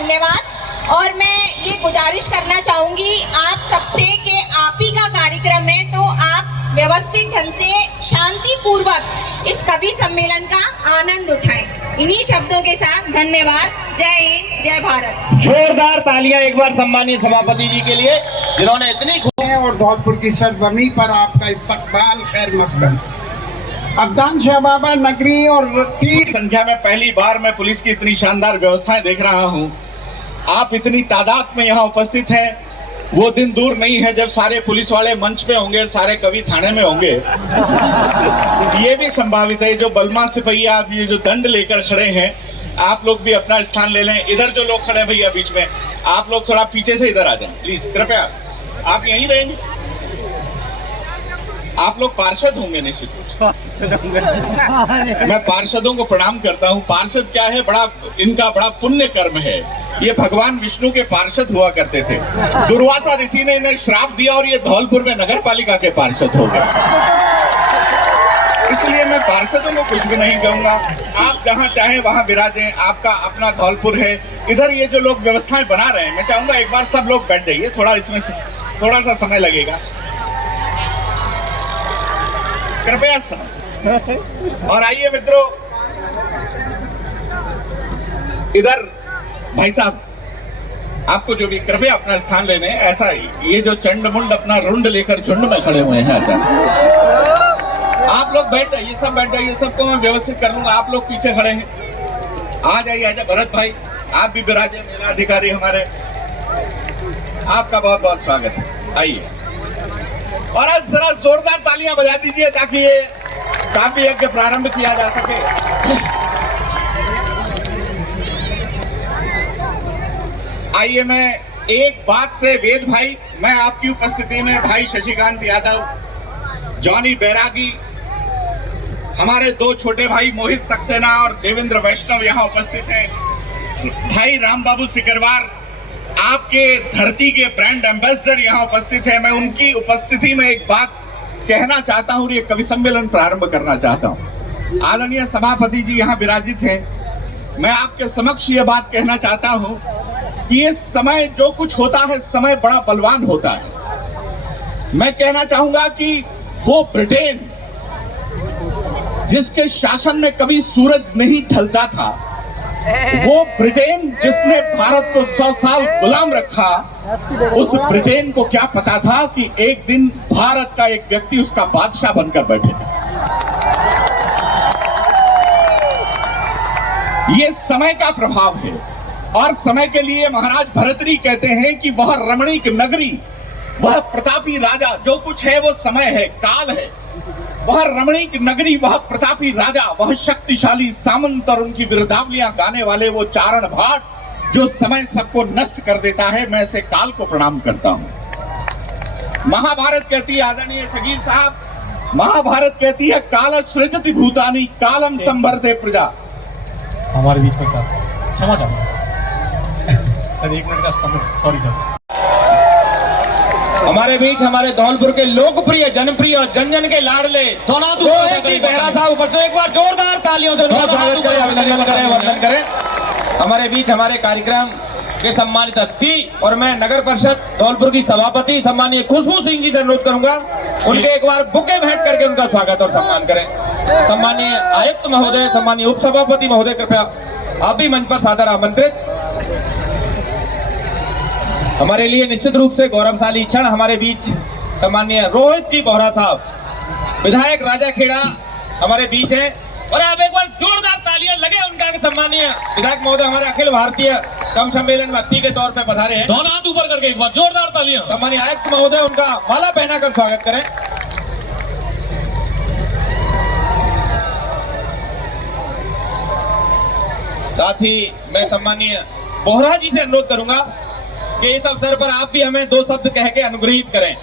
धन्यवाद। और मैं ये गुजारिश करना चाहूंगी आप सबसे कि आप ही का कार्यक्रम है तो आप व्यवस्थित ढंग से शांतिपूर्वक इस कवि सम्मेलन का आनंद उठाएं। इन्हीं शब्दों के साथ धन्यवाद। जय हिंद, जय भारत। जोरदार तालियां एक बार सम्मानीय सभापति जी के लिए जिन्होंने इतनी और धौलपुर की सरजमी पर आपका इस्तकबाल खैर मकदम। अफगान शाह बाबा नगरी और तीन संख्या में पहली बार मैं पुलिस की इतनी शानदार व्यवस्थाएं देख रहा हूं। आप इतनी तादाद में यहाँ उपस्थित हैं। वो दिन दूर नहीं है जब सारे पुलिस वाले मंच पे होंगे, सारे कवि थाने में होंगे। ये भी संभावित है जो बलमा सिपहिया आप ये जो दंड लेकर खड़े हैं, आप लोग भी अपना स्थान ले लें। इधर जो लोग खड़े हैं भैया बीच में, आप लोग थोड़ा पीछे से इधर आ जाएं प्लीज, कृपया। आप यहीं रहेंगे। आप लोग पार्षद होंगे निश्चित रूप से। मैं पार्षदों को प्रणाम करता हूं। पार्षद क्या है, इनका बड़ा पुण्य कर्म है। ये भगवान विष्णु के पार्षद हुआ करते थे। दुर्वासा ऋषि ने इन्हें श्राप दिया और ये धौलपुर में नगर पालिका के पार्षद हो गए। इसलिए मैं पार्षदों को कुछ भी नहीं कहूंगा। आप जहां चाहें वहां विराजें, आपका अपना धौलपुर है। इधर ये जो लोग व्यवस्थाएं बना रहे हैं, मैं चाहूंगा एक बार सब लोग बैठ जाइए, थोड़ा इसमें थोड़ा सा समय लगेगा, कृपया सब। और आइए मित्रों, इधर भाई साहब, आपको जो भी कृपया अपना स्थान लेने। ऐसा ही ये जो चंडमुंड अपना रुंड लेकर झुंड में खड़े हुए हैं, आप लोग बैठ जाइए, सब बैठ जाइए, सबको मैं व्यवस्थित कर लूंगा। आप लोग पीछे खड़े हैं, आ जाइए, आजा भरत भाई, आप भी विराजे, मेरा अधिकारी हमारे, आपका बहुत बहुत स्वागत है। आइए और आज जरा जोरदार तालियां बजा दीजिए ताकि ये काफी यज्ञ प्रारंभ किया जा सके। आइए मैं एक बात से वेद भाई, मैं आपकी उपस्थिति में भाई शशिकांत यादव, जॉनी बैरागी, हमारे दो छोटे भाई मोहित सक्सेना और देवेंद्र वैष्णव यहाँ उपस्थित हैं। भाई राम बाबू सिकरवार, आपके धरती के ब्रांड एम्बेसडर यहाँ उपस्थित है। मैं उनकी उपस्थिति में एक बात कहना चाहता हूँ, ये कवि सम्मेलन प्रारंभ करना चाहता हूँ। आदरणीय सभापति जी यहाँ विराजित हैं। मैं आपके समक्ष ये बात कहना चाहता हूँ कि ये समय जो कुछ होता है, समय बड़ा बलवान होता है। मैं कहना चाहूंगा कि वो ब्रिटेन जिसके शासन में कभी सूरज नहीं ढलता था, वो ब्रिटेन जिसने भारत को 100 साल गुलाम रखा, उस ब्रिटेन को क्या पता था कि एक दिन भारत का एक व्यक्ति उसका बादशाह बनकर बैठेगा। ये समय का प्रभाव है। और समय के लिए महाराज भरतरी कहते हैं कि वह रमणीक नगरी, वह प्रतापी राजा, जो कुछ है वो समय है, काल है। वह रमणीक नगरी, वह प्रतापी राजा, वह शक्तिशाली सामंत और उनकी विरुद्धावलियां गाने वाले वो चारण भाट, जो समय सबको नष्ट कर देता है। मैं ऐसे काल को प्रणाम करता हूं। महाभारत कहती है, आदरणीय सगीर साहब, महाभारत कहती है, काल सृजति भूतानि कालम संभरते प्रजा। हमारे बीच में सर क्षमा चाहूंगा सर, 1 मिनट का समय, सॉरी सर। हमारे बीच हमारे धौलपुर के लोकप्रिय, जनप्रिय और जन जन के लाडले बेहरा साहब उपस्थित। एक बार जोरदार तालियों से उनका स्वागत करें, अभिनंदन करें, वंदन करें। हमारे बीच हमारे कार्यक्रम के सम्मानित अतिथि और मैं नगर परिषद धौलपुर की सभापति सम्मानीय खुशबू सिंह जी से अनुरोध करूंगा, उनके एक बार बुके भेंट करके उनका स्वागत और सम्मान करें। सम्मानीय आयुक्त महोदय, सम्मानीय उप सभापति महोदय, कृपया आप भी मंच पर सादर आमंत्रित। हमारे लिए निश्चित रूप से गौरवशाली क्षण हमारे बीच सम्मानीय रोहित जी बोहरा साहब, विधायक राजाखेड़ा हमारे बीच हैं। और आप एक बार जोरदार तालियां लगे उनका। सम्मानीय विधायक महोदय हमारे अखिल भारतीय कवि सम्मेलन में अतिथि के तौर पर पधारे हैं। दोनों हाथ ऊपर करके एक बार जोरदार तालियां। सम्मानीय आयुक्त महोदय उनका माला पहनाकर स्वागत करें। साथ ही मैं सम्मानीय बोहरा जी से अनुरोध करूंगा कि इस अवसर पर आप भी हमें 2 शब्द कह के अनुग्रहित करें।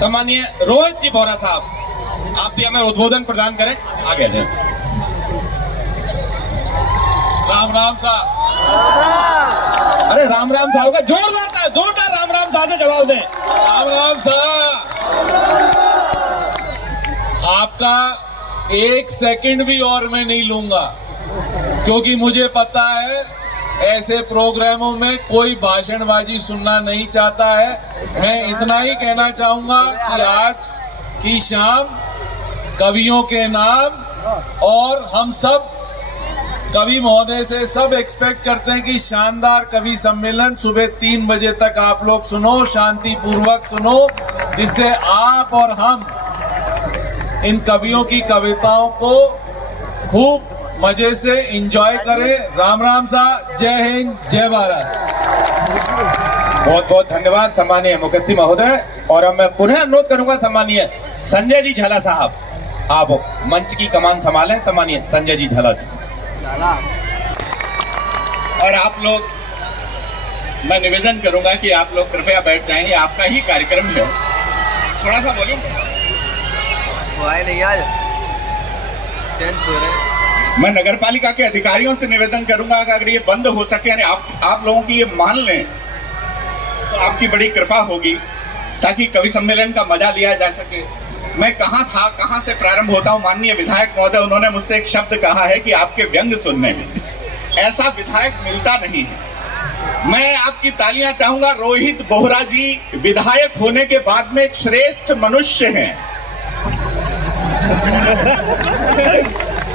सम्मानीय रोहित जी बोहरा साहब, आप भी हमें उद्बोधन प्रदान करें। आगे जाए। राम राम साहब। अरे राम राम साहब का जोरदार राम राम साहब से जवाब दें। राम राम साहब, आपका 1 सेकंड भी और मैं नहीं लूंगा, क्योंकि मुझे पता है ऐसे प्रोग्रामों में कोई भाषणबाजी सुनना नहीं चाहता है। मैं इतना ही कहना चाहूंगा कि आज की शाम कवियों के नाम और हम सब कवि महोदय से सब एक्सपेक्ट करते हैं कि शानदार कवि सम्मेलन सुबह 3 बजे तक आप लोग सुनो, शांति पूर्वक सुनो, जिससे आप और हम इन कवियों की कविताओं को खूब मजे से एंजॉय करें। राम राम सा, जय हिंद, जय भारत। बहुत बहुत धन्यवाद सम्मानीय मुखर्जी महोदय। और अब मैं पुनः अनुरोध करूंगा सम्मानीय संजय जी झाला साहब, आप मंच की कमान संभालें। सम्मानीय संजय जी झाला जी। और आप लोग, मैं निवेदन करूंगा कि आप लोग कृपया बैठ जाएं, ये आपका ही कार्यक्रम है। थोड़ा सा वॉल्यूम मैं नगर पालिका के अधिकारियों से निवेदन करूंगा कि अगर ये बंद हो सके, यानी आप लोगों की ये मान लें तो आपकी बड़ी कृपा होगी, ताकि कवि सम्मेलन का मजा लिया जा सके। मैं कहाँ था, कहाँ से प्रारंभ होता हूँ। माननीय विधायक महोदय, उन्होंने मुझसे एक शब्द कहा है कि आपके व्यंग सुनने में ऐसा विधायक मिलता नहीं है। मैं आपकी तालियां चाहूंगा। रोहित बोहरा जी विधायक होने के बाद में एक श्रेष्ठ मनुष्य हैं।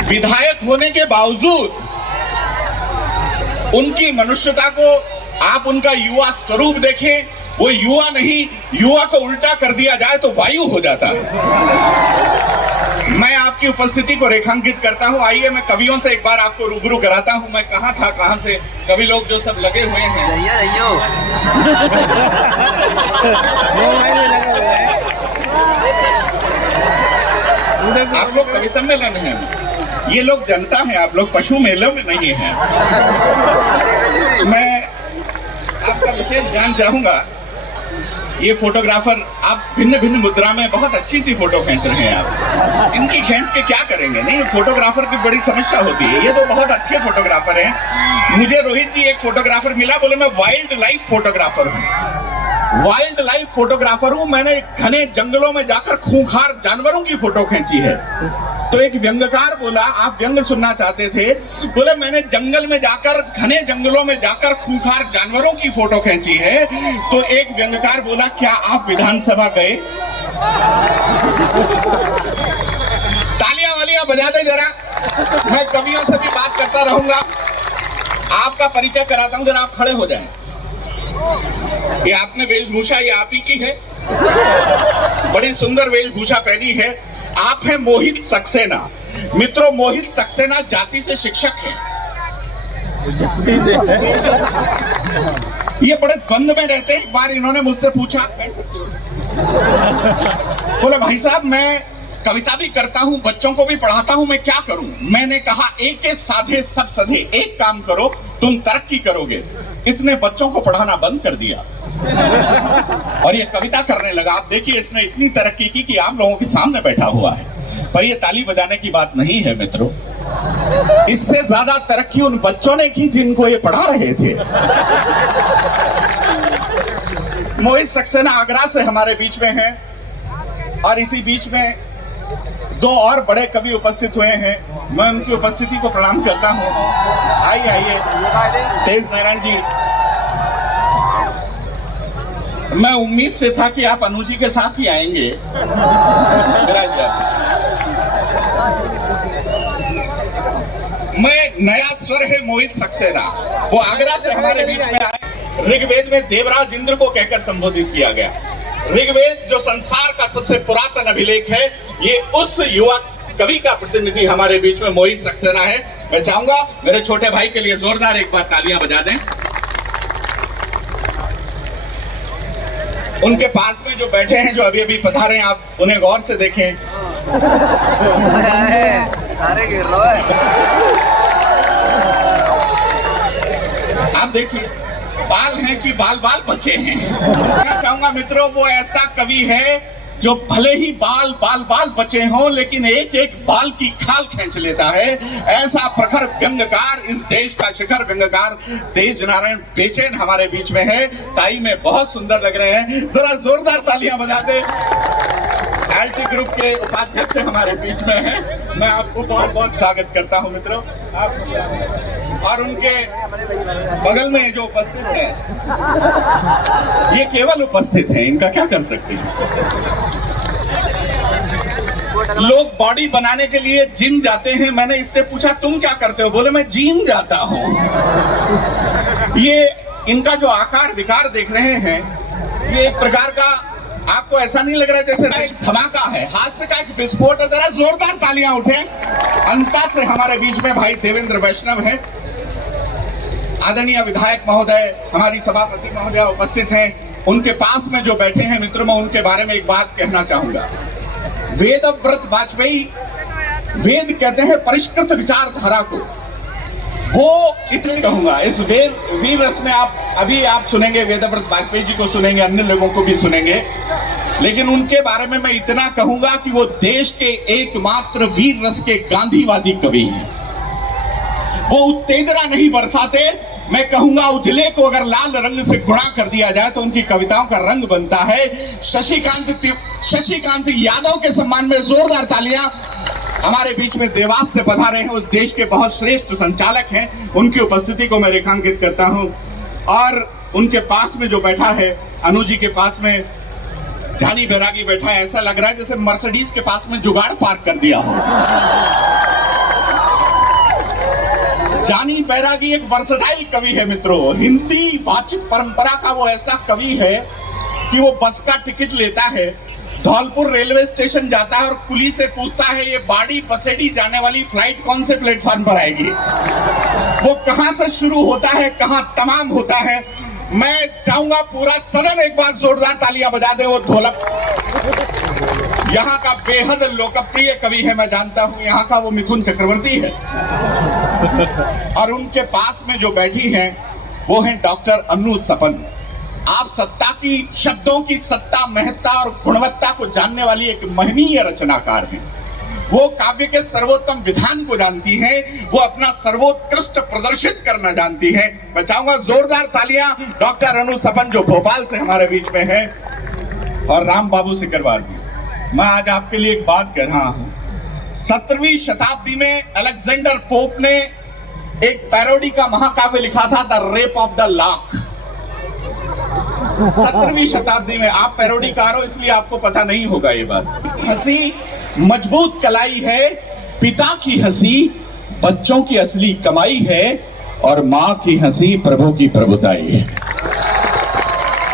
विधायक होने के बावजूद उनकी मनुष्यता को आप उनका युवा स्वरूप देखें। वो युवा नहीं, युवा को उल्टा कर दिया जाए तो वायु हो जाता है। मैं आपकी उपस्थिति को रेखांकित करता हूं। आइए मैं कवियों से एक बार आपको रूबरू कराता हूं। मैं कहां था, कहां से कवि लोग जो सब लगे हुए हैं। आप लोग कवि सम्मेलन हैं, ये लोग जनता हैं, आप लोग पशु मेलों में नहीं हैं। मैं आपका विशेष ध्यान चाहूंगा। ये फोटोग्राफर आप भिन्न भिन्न मुद्रा में बहुत अच्छी सी फोटो खींच रहे हैं। आप इनकी खींच के क्या करेंगे? नहीं, फोटोग्राफर की बड़ी समस्या होती है। ये तो बहुत अच्छे फोटोग्राफर हैं। मुझे रोहित जी एक फोटोग्राफर मिला, बोले मैं वाइल्ड लाइफ फोटोग्राफर हूँ। वाइल्ड लाइफ फोटोग्राफर हूँ, मैंने घने जंगलों में जाकर खूंखार जानवरों की फोटो खींची है। तो एक व्यंग्यकार बोला, आप व्यंग सुनना चाहते थे, बोले मैंने जंगल में जाकर, घने जंगलों में जाकर खूंखार जानवरों की फोटो खींची है। तो एक व्यंग्यकार बोला, क्या आप विधानसभा गए? तालियां वालियां बजा दे जरा। मैं कवियों से भी बात करता रहूंगा। आपका परिचय कराता हूं, जरा आप खड़े हो जाएं। ये आपने वेशभूषा, ये आप ही की है, बड़ी सुंदर वेशभूषा पहनी है। आप हैं मोहित सक्सेना। मित्रों, मोहित सक्सेना जाति से शिक्षक हैं। ये बड़े द्वंद में रहते हैं। एक बार इन्होंने मुझसे पूछा, बोले भाई साहब मैं कविता भी करता हूं, बच्चों को भी पढ़ाता हूं, मैं क्या करूं? मैंने कहा एक साधे सब सधे, एक काम करो, तुम तरक्की करोगे। इसने बच्चों को पढ़ाना बंद कर दिया और ये कविता करने लगा। आप देखिए, इसने इतनी तरक्की की कि आप लोगों के सामने बैठा हुआ है। पर ये ताली बजाने की बात नहीं है मित्रों। इससे ज्यादा तरक्की उन बच्चों ने की जिनको ये पढ़ा रहे थे। मोहित सक्सेना आगरा से हमारे बीच में हैं और इसी बीच में दो और बड़े कवि उपस्थित हुए हैं। मैं उनकी उपस्थिति को प्रणाम करता हूं। आइए तेज नारायण जी। मैं उम्मीद से था कि आप अनु जी के साथ ही आएंगे। मैं नया स्वर है मोहित सक्सेना, वो आगरा से हमारे बीच में आए। ऋग्वेद में देवराज इंद्र को कहकर संबोधित किया गया। ऋग्वेद जो संसार का सबसे पुरातन अभिलेख है, ये उस युवा कवि का प्रतिनिधि हमारे बीच में मोहित सक्सेना है। मैं चाहूंगा मेरे छोटे भाई के लिए जोरदार एक बार तालियां बजा दें। उनके पास में जो बैठे हैं, जो अभी अभी पधारे हैं, आप उन्हें गौर से देखें। आप देखिए, बाल हैं कि बाल बाल बचे हैं। मैं चाहूंगा मित्रों, वो ऐसा कवि है जो भले ही बाल बाल बाल बचे हों, लेकिन एक एक बाल की खाल खींच लेता है। ऐसा प्रखर व्यंग्यकार, इस देश का शिखर व्यंग्यकार तेज नारायण बेचैन हमारे बीच में है। टाई में बहुत सुंदर लग रहे हैं, जरा जोरदार तालियां बजा दे। एलटी ग्रुप के उपाध्यक्ष हमारे बीच में हैं। मैं आपको बहुत बहुत स्वागत करता हूं मित्रों। आप और उनके बगल में जो उपस्थित हैं, ये केवल उपस्थित हैं, इनका क्या कर सकते हैं। लोग बॉडी बनाने के लिए जिम जाते हैं। मैंने इससे पूछा तुम क्या करते हो, बोले मैं जिम जाता हूं। ये इनका जो आकार विकार देख रहे हैं, ये एक प्रकार का, आपको ऐसा नहीं लग रहा है जैसे धमाका है, हाथ से का एक विस्फोट है। जरा जोरदार तालियां उठे। अंता से हमारे बीच में भाई देवेंद्र वैष्णव हैं, आदरणीय विधायक महोदय, हमारी सभापति महोदय उपस्थित हैं। उनके पास में जो बैठे हैं मित्रों, मैं उनके बारे में एक बात कहना चाहूंगा। वेदव्रत वाजपेयी, वेद कहते हैं परिष्कृत विचारधारा को, वो इतनी कहूंगा। इस वीर रस में आप सुनेंगे, वेदव्रत वाजपेयी जी को सुनेंगे, अन्य लोगों को भी सुनेंगे, लेकिन उनके बारे में मैं इतना कहूंगा कि वो देश के एकमात्र वीर रस के गांधीवादी कवि हैं। वो उत्तेजना नहीं बरसाते। मैं कहूंगा उजले को अगर लाल रंग से गुणा कर दिया जाए तो उनकी कविताओं का रंग बनता है। शशिकांत यादव के सम्मान में जोरदार तालियां। हमारे बीच में देवास से पधारे हैं, उस देश के बहुत श्रेष्ठ संचालक हैं, उनकी उपस्थिति को मैं रेखांकित करता हूं। और उनके पास में जो बैठा है, अनु जी के पास में जानी बैरागी बैठा है। ऐसा लग रहा है जैसे मर्सिडीज के पास में जुगाड़ पार्क कर दिया हो। जानी बैरागी एक वर्सटाइल कवि है मित्रों। हिंदी वाचिक परंपरा का वो ऐसा कवि है कि वो बस का टिकट लेता है, धौलपुर रेलवे स्टेशन जाता है और कुली से पूछता है ये बाड़ी बसेडी जाने वाली फ्लाइट कौन से प्लेटफॉर्म पर आएगी। वो कहां से शुरू होता है, कहां तमाम होता है। मैं चाहूंगा पूरा सदन एक बार जोरदार तालियां बजा दे। वो ढोलक यहाँ का बेहद लोकप्रिय कवि है, मैं जानता हूं। यहाँ का वो मिथुन चक्रवर्ती है। और उनके पास में जो बैठी हैं वो हैं डॉक्टर अनु सपन। आप सत्ता की, शब्दों की सत्ता, महत्ता और गुणवत्ता को जानने वाली एक महनीय रचनाकार हैं। वो काव्य के सर्वोत्तम विधान को जानती हैं, वो अपना सर्वोत्कृष्ट प्रदर्शित करना जानती हैं। मैं चाहूंगा जोरदार तालियां डॉक्टर अनु सपन जो भोपाल से हमारे बीच में है, और राम बाबू सिकरवार भी। मैं आज आपके लिए एक बात कह रहा हूं। 17वीं शताब्दी में अलेक्जेंडर पोप ने एक पैरोडी का महाकाव्य लिखा था, the rape of the lock. 17वीं शताब्दी में, आप पैरोडीकार हो इसलिए आपको पता नहीं होगा ये बात। हंसी मजबूत कलाई है, पिता की हंसी बच्चों की असली कमाई है, और माँ की हंसी प्रभु की प्रभुताई है।